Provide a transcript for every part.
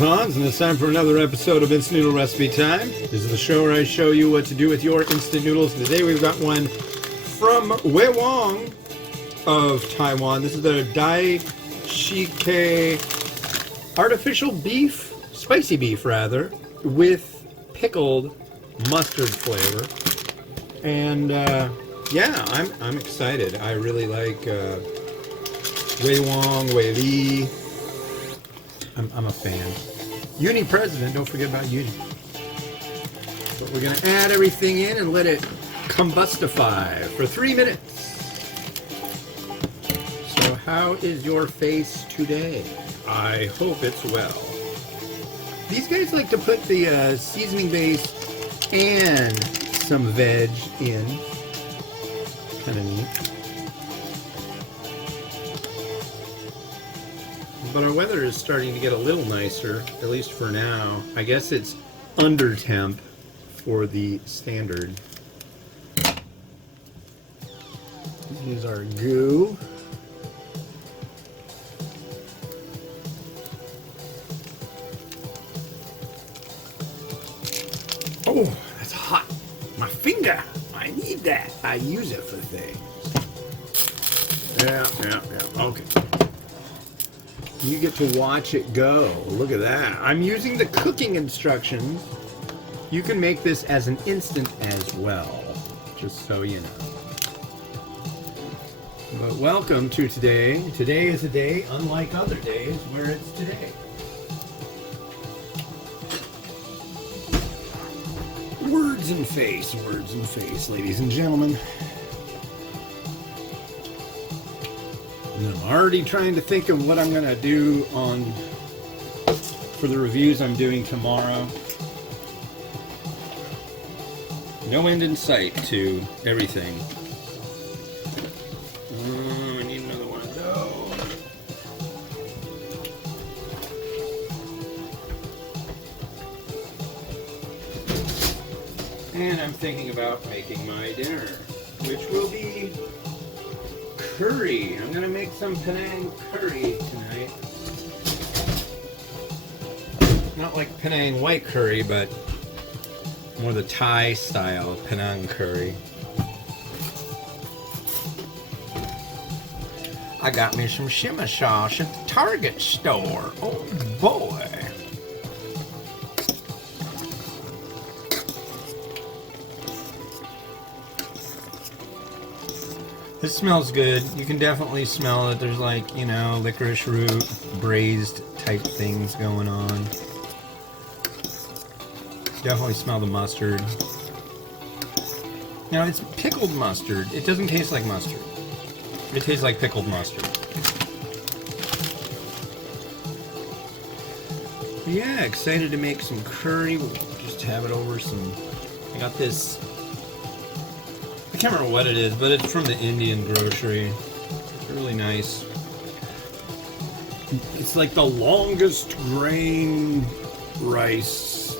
Hans, and it's time for another episode of Instant Noodle Recipe Time. This is the show where I show you what to do with your instant noodles. Today we've got one from Wong of Taiwan. This is the Dai Shike artificial beef, spicy beef rather, with pickled mustard flavor. And yeah, I'm excited. I really like Wong, Wei Li. I'm a fan. Uni president, don't forget about Uni. But we're gonna add everything in and let it combustify for 3 minutes. So how is your face today? I hope it's well. These guys like to put the seasoning base and some veg in. Kind of neat. But our weather is starting to get a little nicer, at least for now. I guess it's under temp for the standard. Use our goo. Oh, that's hot. My finger. I need that. I use it for things. Yeah. Okay. You get to watch it go. Look at that. I'm using the cooking instructions. You can make this as an instant as well, just so you know. But welcome to today. Today is a day unlike other days where it's today. Words and face, ladies and gentlemen. And I'm already trying to think of what I'm going to do for the reviews I'm doing tomorrow. No end in sight to everything. I need another one of those. And I'm thinking about making my dinner, which will be curry. I'm gonna make some Penang curry tonight. Not like Penang white curry, but more the Thai style Penang curry. I got me some shimmer sauce at the Target store. Oh boy. This smells good. You can definitely smell it. There's like, you know, licorice root, braised type things going on. Definitely smell the mustard. Now it's pickled mustard. It doesn't taste like mustard. It tastes like pickled mustard. But yeah, excited to make some curry. We'll just have it over some... I got this... I can't remember what it is, but it's from the Indian grocery. It's really nice. It's like the longest grain rice,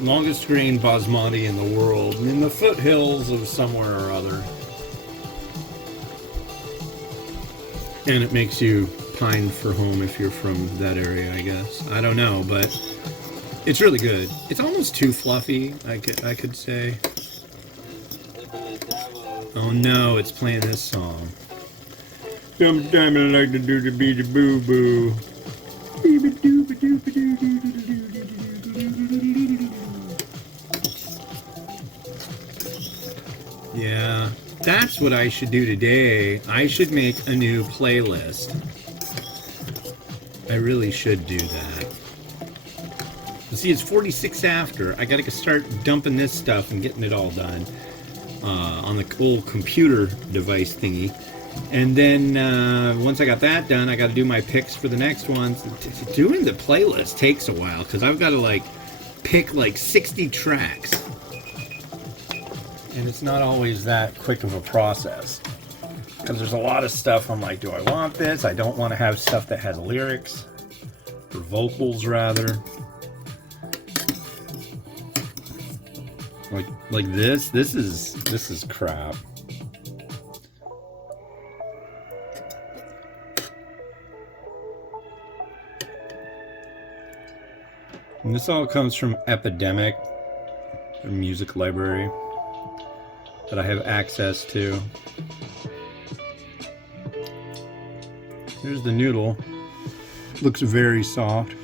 longest grain basmati in the world, in the foothills of somewhere or other. And it makes you pine for home if you're from that area, I guess. I don't know, but it's really good. It's almost too fluffy, I could say. Oh no, it's playing this song. Sometimes I like to do the beady boo boo. Yeah, that's what I should do today. I should make a new playlist. I really should do that. See, it's 46 after. I gotta start dumping this stuff and getting it all done. On the old computer device thingy. And then once I got that done, I got to do my picks for the next ones. Doing the playlist takes a while because I've got to like pick like 60 tracks. And it's not always that quick of a process. Because there's a lot of stuff I'm like, do I want this? I don't want to have stuff that has lyrics. Or vocals rather. Like this is crap. And this all comes from Epidemic, a music library that I have access to. Here's the noodle. Looks very soft.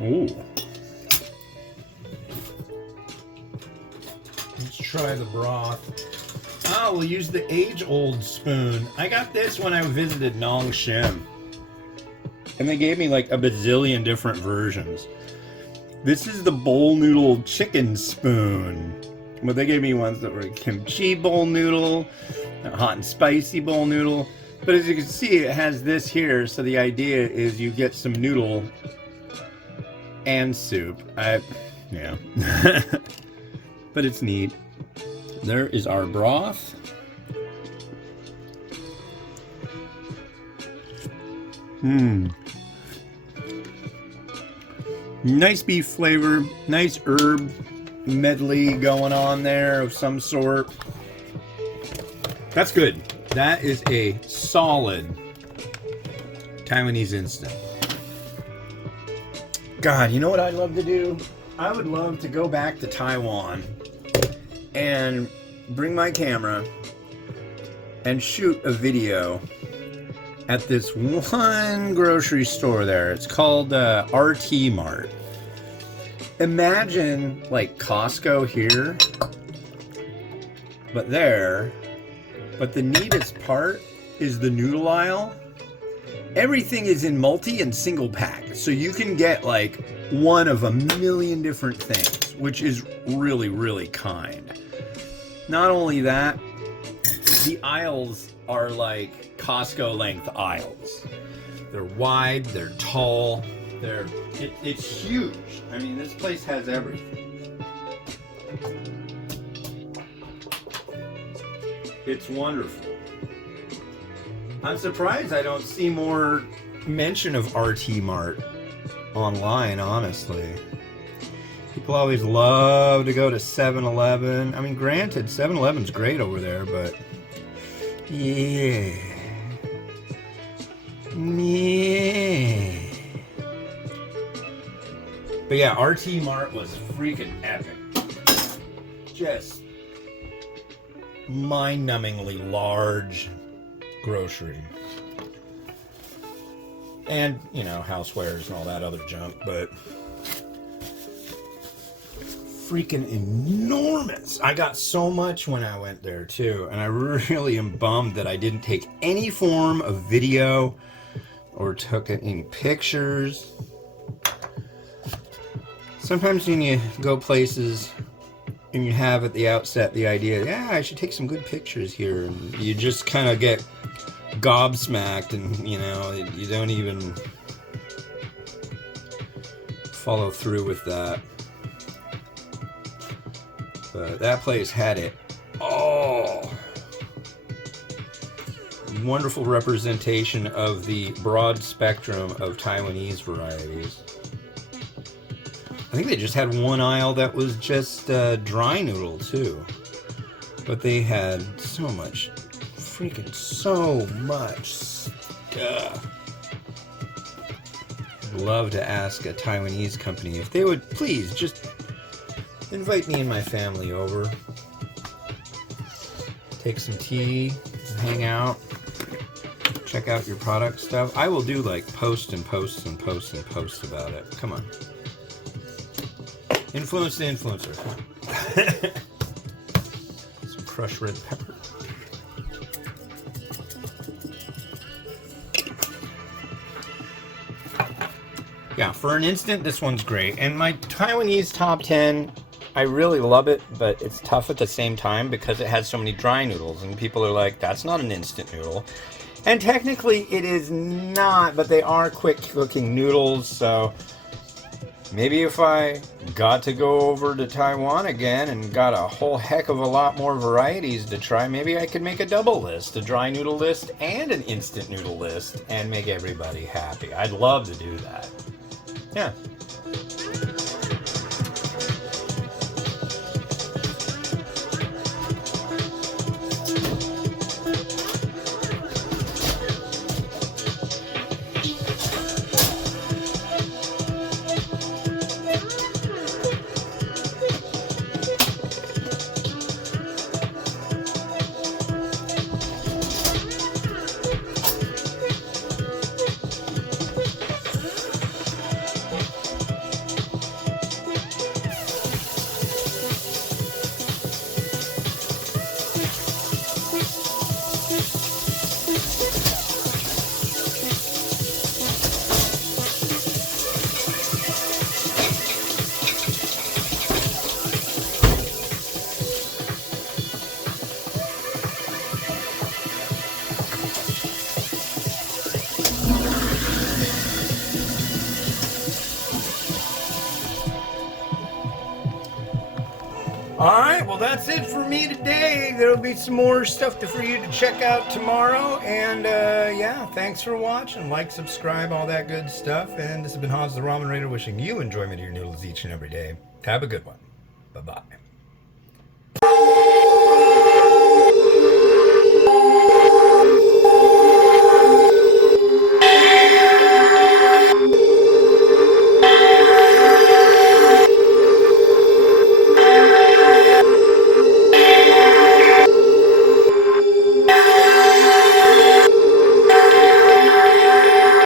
Oh. Let's try the broth. Ah, we'll use the age-old spoon. I got this when I visited Nong Shim. And they gave me like a bazillion different versions. This is the bowl noodle chicken spoon. But they gave me ones that were kimchi bowl noodle, a hot and spicy bowl noodle. But as you can see, it has this here. So the idea is you get some noodle and soup. Yeah. But it's neat. There is our broth. Nice beef flavor, nice herb medley going on there of some sort. That's good. That is a solid Taiwanese instant. God, you know what I'd love to do? I would love to go back to Taiwan and bring my camera and shoot a video at this one grocery store there. It's called RT Mart. Imagine like Costco here, but there. But the neatest part is the noodle aisle. Everything is in multi and single pack, so you can get like one of a million different things, which is really, really kind. Not only that, the aisles are like Costco length aisles. They're wide, they're tall, it's huge. I mean, this place has everything. It's wonderful. I'm surprised I don't see more mention of RT Mart online, honestly. People always love to go to 7-Eleven. I mean, granted, 7-Eleven's great over there, but yeah. But yeah, RT Mart was freaking epic. Just mind-numbingly large grocery. And, you know, housewares and all that other junk, but freaking enormous. I got so much when I went there too, and I really am bummed that I didn't take any form of video or took any pictures. Sometimes when you go places and you have at the outset the idea, yeah, I should take some good pictures here, and you just kind of get gobsmacked, and you know, you don't even follow through with that. But that place had it all. Wonderful representation of the broad spectrum of Taiwanese varieties. I think they just had one aisle that was just dry noodle too. But they had so much stuff. I'd love to ask a Taiwanese company if they would please just invite me and my family over. Take some tea, hang out, check out your product stuff. I will do like posts about it. Come on. Influence the influencer. Some crushed red pepper. Yeah, for an instant, this one's great. And my Taiwanese top 10, I really love it, but it's tough at the same time because it has so many dry noodles. And people are like, that's not an instant noodle. And technically, it is not, but they are quick cooking noodles. So maybe if I got to go over to Taiwan again and got a whole heck of a lot more varieties to try, maybe I could make a double list, a dry noodle list and an instant noodle list, and make everybody happy. I'd love to do that. Yeah. Alright, well that's it for me today. There'll be some more stuff for you to check out tomorrow. And yeah, thanks for watching. Like, subscribe, all that good stuff. And this has been Hans the Ramen Raider wishing you enjoyment of your noodles each and every day. Have a good one. Bye-bye.